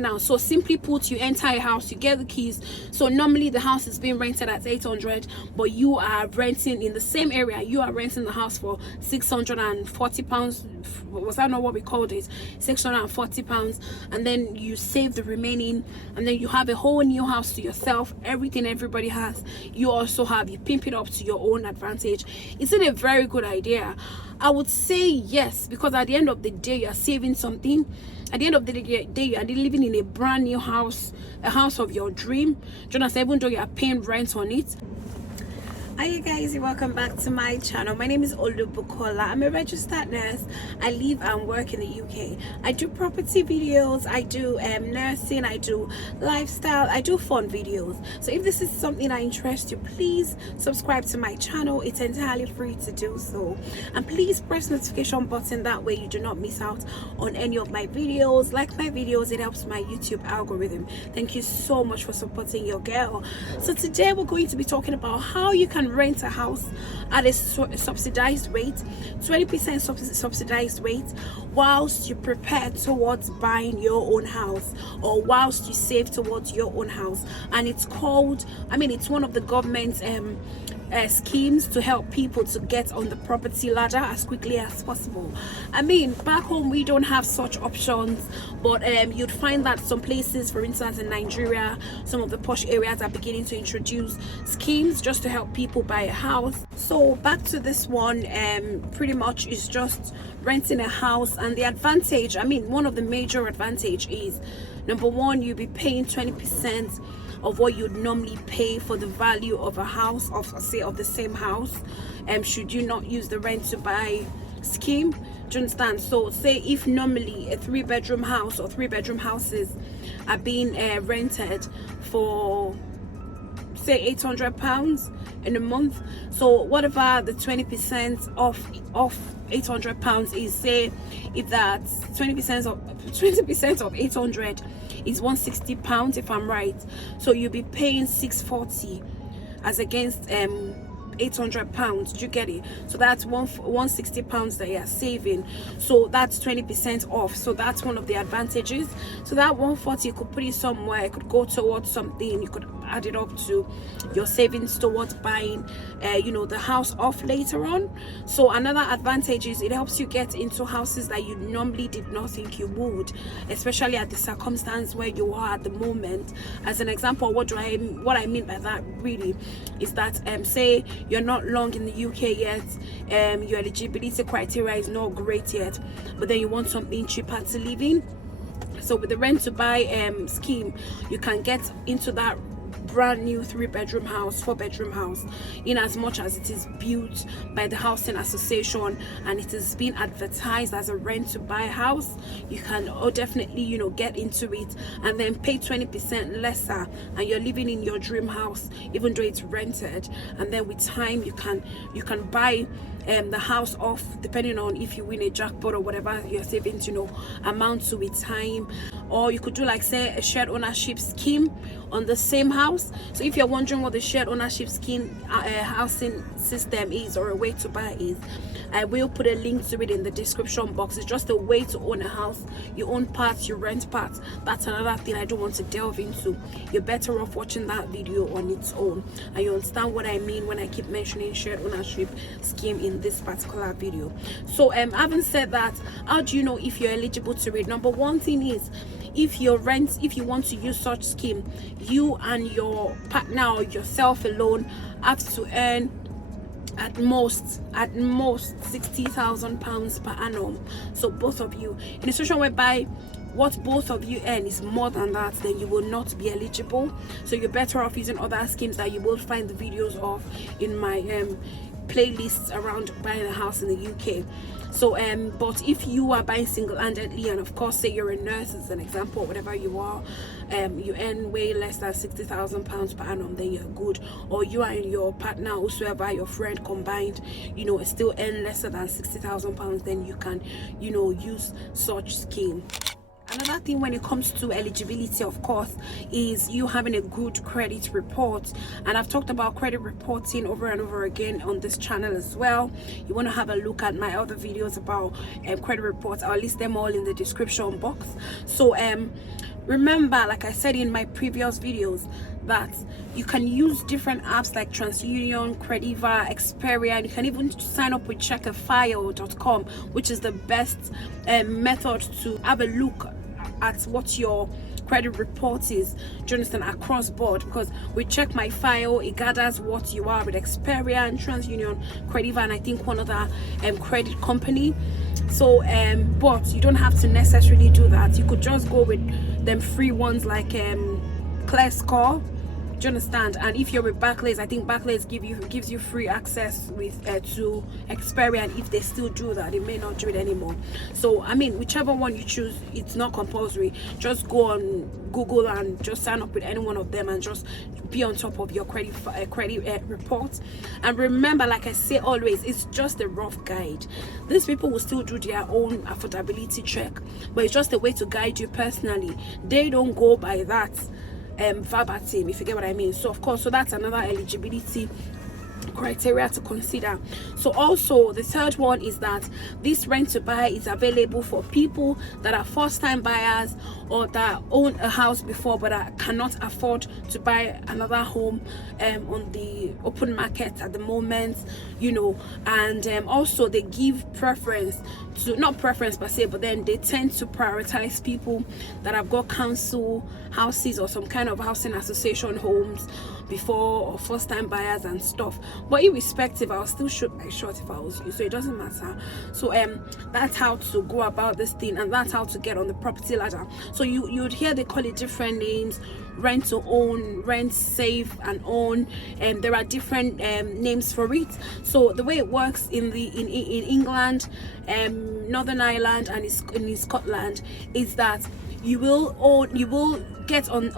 now. So simply put, you enter a house, you get the keys. So normally the house is being rented at 800, but you are renting in the same area, you are renting the house for 640 pounds. Was that not what we called it? 640 pounds. And then you save the remaining, and then you have a whole new house to yourself. Everything everybody has, you also have. You pimp it up to your own advantage. Isn't it a very good idea? I would say yes, because at the end of the day, you're saving something. At the end of the day, you are living in a brand new house, a house of your dream. Jonas, even though you are paying rent on it. Hi you guys, welcome back to my channel. My name is Olubukola. I'm a registered nurse. I live and work in the UK. I do property videos, I do nursing, I do lifestyle, I do fun videos. So if this is something that interests you, please subscribe to my channel. It's entirely free to do so, and please press the notification button, that way you do not miss out on any of my videos. Like my videos, it helps my YouTube algorithm. Thank you so much for supporting your girl. So today we're going to be talking about how you can rent a house at a subsidized rate, 20% subsidized rate, whilst you prepare towards buying your own house, or whilst you save towards your own house. And it's called, it's one of the government's schemes to help people to get on the property ladder as quickly as possible. Back home we don't have such options, but you'd find that some places, for instance in Nigeria, some of the posh areas are beginning to introduce schemes just to help people buy a house. So back to this one, pretty much is just renting a house. And the advantage, one of the major advantage is, number one, you'll be paying 20% of what you'd normally pay for the value of a house, of the same house, should you not use the rent to buy scheme. Do you understand? So say if normally a 3-bedroom house or 3-bedroom houses are being rented for say £800 in a month, so whatever the 20% of £800 is, say if that's 20% of 800 is £160, if I'm right. So you'll be paying 640 as against £800. Do you get it? So that's £160 that you're saving. So that's 20% off. So that's one of the advantages. So that 140, you could put it somewhere, it could go towards something, you could add it up to your savings towards buying the house off later on. So another advantage is it helps you get into houses that you normally did not think you would, especially at the circumstance where you are at the moment. As an example, what I mean by that really is that say you're not long in the UK yet, your eligibility criteria is not great yet, but then you want something cheaper to live in. So with the rent to buy scheme, you can get into that brand new 3-bedroom house, 4-bedroom house, in as much as it is built by the housing association and it is being advertised as a rent to buy house. You can definitely get into it and then pay 20% lesser, and you're living in your dream house even though it's rented. And then with time you can buy the house off, depending on if you win a jackpot or whatever your savings amount to with time. Or you could do like say a shared ownership scheme on the same house. So if you're wondering what the shared ownership scheme housing system is, or a way to buy is, I will put a link to it in the description box. It's just a way to own a house. You own parts, you rent parts. That's another thing I don't want to delve into. You're better off watching that video on its own, and you understand what I mean when I keep mentioning shared ownership scheme in this particular video. So having said that, how do you know if you're eligible to it? Number one thing is, if you want to use such scheme, you and your partner or yourself alone have to earn at most £60,000 per annum. So both of you, in a situation whereby what both of you earn is more than that, then you will not be eligible. So you're better off using other schemes that you will find the videos of in my playlists around buying a house in the UK. So but if you are buying single-handedly, and of course say you're a nurse as an example, whatever you are, you earn way less than £60,000 per annum, then you're good. Or you and your partner, whosoever, your friend combined, still earn lesser than £60,000, then you can use such scheme. Another thing when it comes to eligibility, of course, is you having a good credit report. And I've talked about credit reporting over and over again on this channel as well. You want to have a look at my other videos about credit reports. I'll list them all in the description box. So Remember, like I said in my previous videos, that you can use different apps like TransUnion, Crediva, Experian. You can even sign up with checkafile.com, which is the best method to have a look at what your credit report is, do you understand, across board. Because with Check My File, it gathers what you are with Experian, TransUnion, Crediva, and I think one other credit company. So but you don't have to necessarily do that. You could just go with them free ones like Clear Score, do you understand? And if you're with Barclays, I think Barclays gives you free access with to Experian. If they still do that, they may not do it anymore. So I mean, whichever one you choose, it's not compulsory. Just go on Google and just sign up with any one of them and just be on top of your credit report. And remember, like I say always, it's just a rough guide. These people will still do their own affordability check, but it's just a way to guide you personally. They don't go by that verbatim, if you get what I mean. So of course, so that's another eligibility criteria to consider. So also the third one is that this rent to buy is available for people that are first-time buyers or that own a house before but cannot afford to buy another home on the open market at the moment, you know. And also they give preference to, not preference per se, but then they tend to prioritize people that have got council houses or some kind of housing association homes before, or first-time buyers and stuff. But irrespective, I'll still shoot my shot if I was you, so it doesn't matter. So that's how to go about this thing, and that's how to get on the property ladder. So you'd hear they call it different names: rent to own, rent, save and own, and there are different names for it. So the way it works in England, Northern Ireland and in Scotland is that you will get on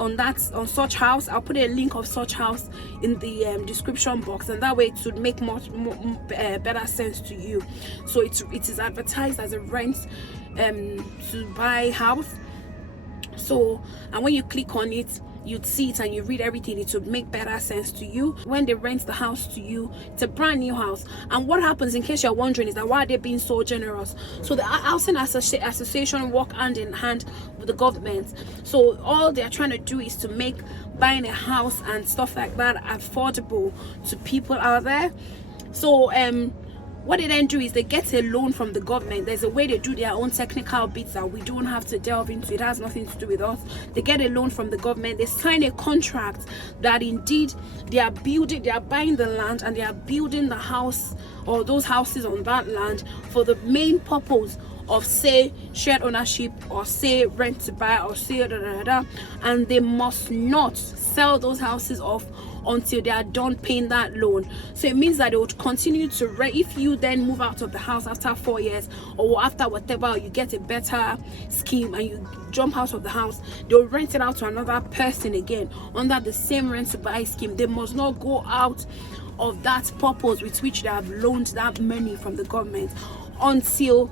such house. I'll put a link of such house in the description box, and that way it would make much more better sense to you. So it is advertised as a rent to buy house. So, and when you click on it, you'd see it and you read everything, it would make better sense to you. When they rent the house to you, it's a brand new house. And what happens, in case you're wondering, is that why are they being so generous? So the housing association work hand in hand with the government. So all they're trying to do is to make buying a house and stuff like that affordable to people out there. So what they then do is they get a loan from the government. There's a way they do their own technical bits that we don't have to delve into. It has nothing to do with us. They get a loan from the government. They sign a contract that indeed they are buying the land and they are building the house or those houses on that land for the main purpose of, say, shared ownership, or say rent to buy, or say and they must not sell those houses off until they are done paying that loan. So it means that they would continue to rent. If you then move out of the house after 4 years or after whatever, you get a better scheme and you jump out of the house, they'll rent it out to another person again under the same rent to buy scheme. They must not go out of that purpose with which they have loaned that money from the government until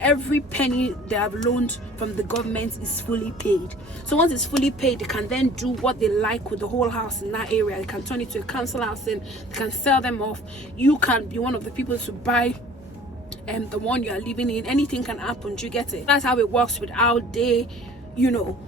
every penny they have loaned from the government is fully paid. So once it's fully paid, they can then do what they like with the whole house in that area. They can turn it to a council housing, they can sell them off. You can be one of the people to buy the one you are living in. Anything can happen, do you get it? That's how it works with how they, you know,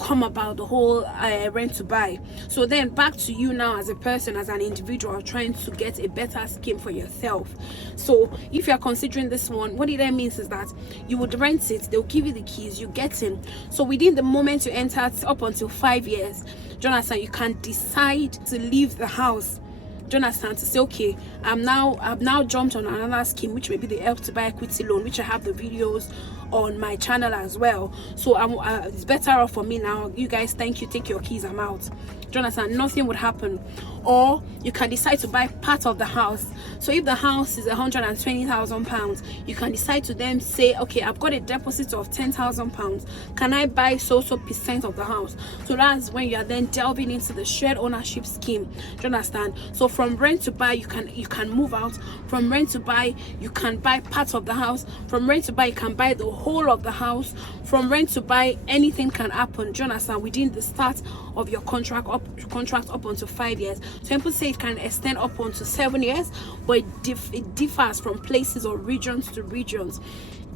come about the whole rent to buy. So then back to you now as a person, as an individual trying to get a better scheme for yourself. So if you're considering this one, what it then means is that you would rent it, they'll give you the keys, you get in. So within the moment you enter, up until 5 years, Jonathan, you can decide to leave the house. Jonathan, to say, okay, I've now jumped on another scheme, which may be the Help to Buy equity loan, which I have the videos on my channel as well. So it's better off for me now. You guys, thank you, take your keys, I'm out. Jonathan, nothing would happen. Or you can decide to buy part of the house. So if the house is £120,000, you can decide to then say, okay, I've got a deposit of £10,000, can I buy so percent of the house? So that's when you are then delving into the shared ownership scheme. Do you understand? So from rent to buy, you can move out. From rent to buy, you can buy parts of the house. From rent to buy, you can buy the whole of the house. From rent to buy, anything can happen, do you understand, within the start of your contract up until 5 years. So people say it can extend up onto 7 years, but it differs from places or regions to regions.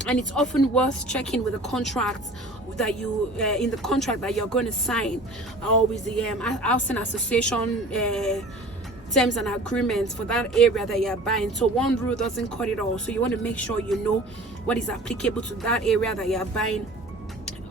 and it's often worth checking with the contracts that you in the contract that you're going to sign, or with the housing association terms and agreements for that area that you're buying. So one rule doesn't cut it all, so you want to make sure you know what is applicable to that area that you're buying,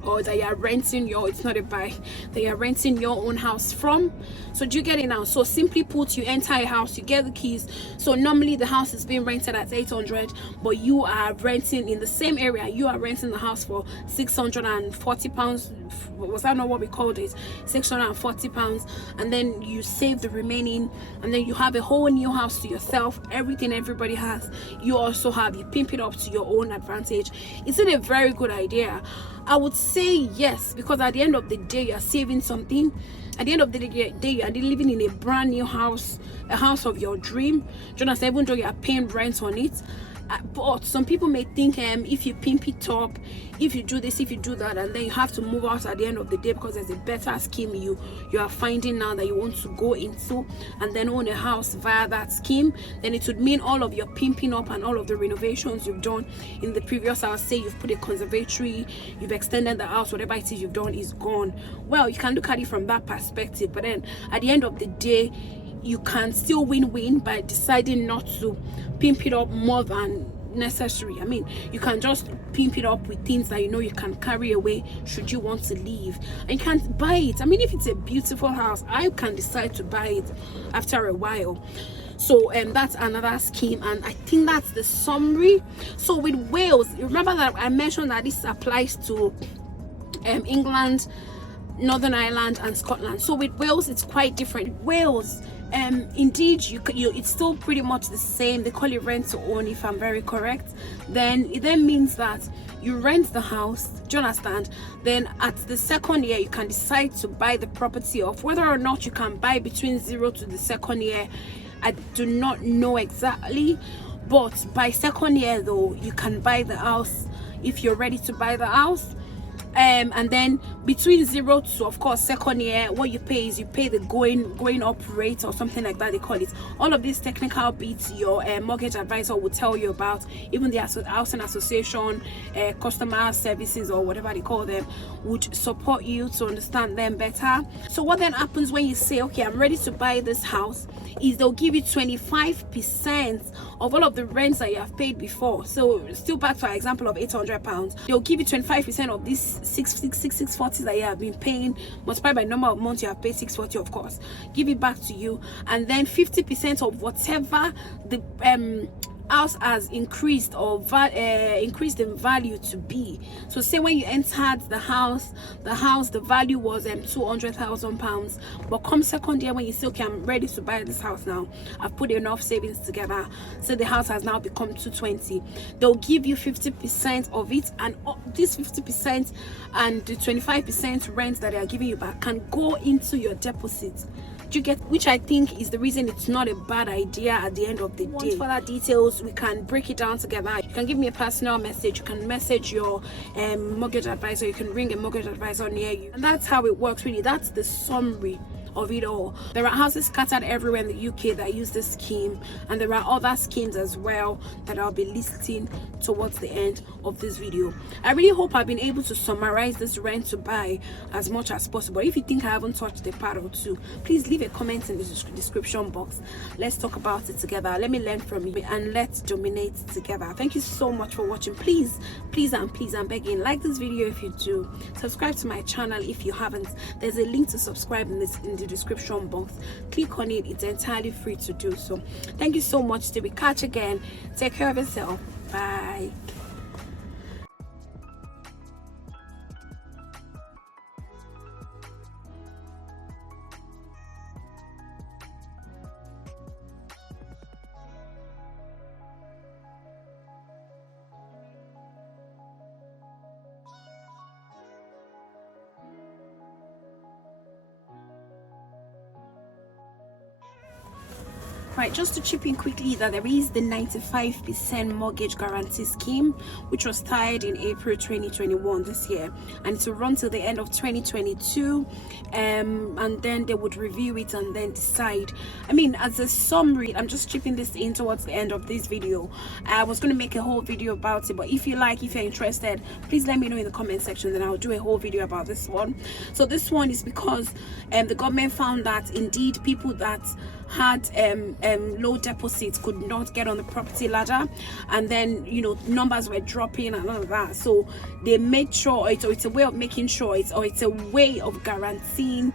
or that you're renting your, it's not a buy, that you're renting your own house from. So do you get it now? So simply put, you enter a house, you get the keys. So normally the house is being rented at 800, but you are renting in the same area, you are renting the house for 640 pounds. Was that not what we called it? 640 pounds. And then you save the remaining, and then you have a whole new house to yourself. Everything everybody has, you also have. You pimp it up to your own advantage. Is it a very good idea? I would say yes, because at the end of the day, you're saving something. At the end of the day, you are living in a brand new house, a house of your dream. Jonas, even though you are paying rent on it. But some people may think if you pimp it up, if you do this, if you do that, and then you have to move out at the end of the day because there's a better scheme you are finding now that you want to go into, and then own a house via that scheme, then it would mean all of your pimping up and all of the renovations you've done in the previous house, say you've put a conservatory, you've extended the house, whatever it is you've done is gone. Well, you can look at it from that perspective, but then at the end of the day, you can still win-win by deciding not to pimp it up more than necessary. I mean, you can just pimp it up with things that you know you can carry away should you want to leave, and you can't buy it. I mean, if it's a beautiful house, I can decide to buy it after a while. So that's another scheme, and I think that's the summary. So with Wales, remember that I mentioned that this applies to England, Northern Ireland and Scotland. So with Wales, it's quite different. Wales, indeed, it's still pretty much the same. They call it rent to own, if I'm very correct. Then it then means that you rent the house, do you understand? Then at the second year, you can decide to buy the property off. Whether or not you can buy between 0 to the second year, I do not know exactly, but by second year though, you can buy the house if you're ready to buy the house. And then between 0 to, of course, second year, what you pay is you pay the going up rate or something like that, they call it. All of these technical bits your mortgage advisor will tell you about. Even the housing association, customer services, or whatever they call them, would support you to understand them better. So what then happens when you say, okay, I'm ready to buy this house, is they'll give you 25% of all of the rents that you have paid before. So still back to our example of £800, they'll give you 25% of this 640 that you have been paying, multiplied by number of months you have paid, 640, of course, give it back to you. And then 50% of whatever the house has increased or increased in value to be. So say when you entered the house the value was £200,000, but come second year, when you say, okay, I'm ready to buy this house now, I've put enough savings together, so the house has now become 220, they'll give you 50% of it, and this 50% and the 25% rent that they are giving you back can go into your deposit. You get, which I think is the reason it's not a bad idea at the end of the day. For further details, we can break it down together. You can give me a personal message, you can message your mortgage advisor, you can ring a mortgage advisor near you, and that's how it works. Really, that's the summary of it all. There are houses scattered everywhere in the UK that use this scheme, and there are other schemes as well that I'll be listing towards the end of this video. I really hope I've been able to summarize this rent to buy as much as possible. If you think I haven't touched a part or two, please leave a comment in the description box. Let's talk about it together. Let me learn from you, and let's dominate together. Thank you so much for watching. Please I'm begging, like this video if you do, subscribe to my channel if you haven't. There's a link to subscribe in the description box. Click on it, it's entirely free to do so. Thank you so much. Till we catch again, take care of yourself. Bye. Right, just to chip in quickly that there is the 95% mortgage guarantee scheme, which was started in April 2021 this year, and it will run till the end of 2022, and then they would review it and then decide. I mean, as a summary, I'm just chipping this in towards the end of this video. I was going to make a whole video about it, but if you're interested, please let me know in the comment section, then I'll do a whole video about this one. So this one is because the government found that indeed people that had low deposits could not get on the property ladder, and then numbers were dropping and all of that. So they made sure it's a way of making sure it's a way of guaranteeing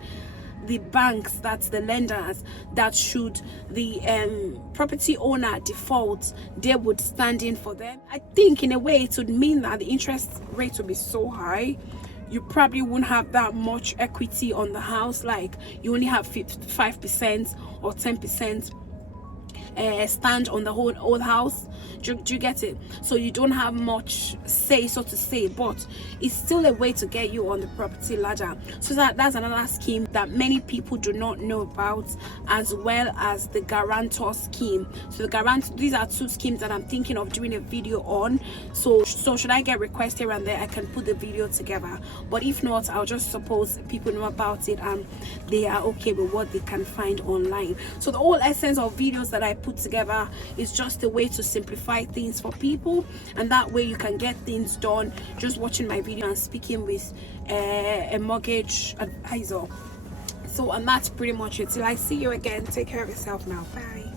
the banks, that's the lenders, that should the property owner default, they would stand in for them. I think in a way it would mean that the interest rate would be so high, you probably wouldn't have that much equity on the house. Like, you only have 5% or 10% stand on the whole house. Do you get it? So you don't have much say, so to say, but it's still a way to get you on the property ladder. So that's another scheme that many people do not know about, as well as the guarantor scheme. So these are two schemes that I'm thinking of doing a video on. So should I get requests here and there, I can put the video together. But if not, I'll just suppose people know about it and they are okay with what they can find online. So the whole essence of videos that I put together is just a way to simplify things for people, and that way you can get things done just watching my video and speaking with a mortgage advisor. So, and that's pretty much it. Till I see you again, take care of yourself now. Bye.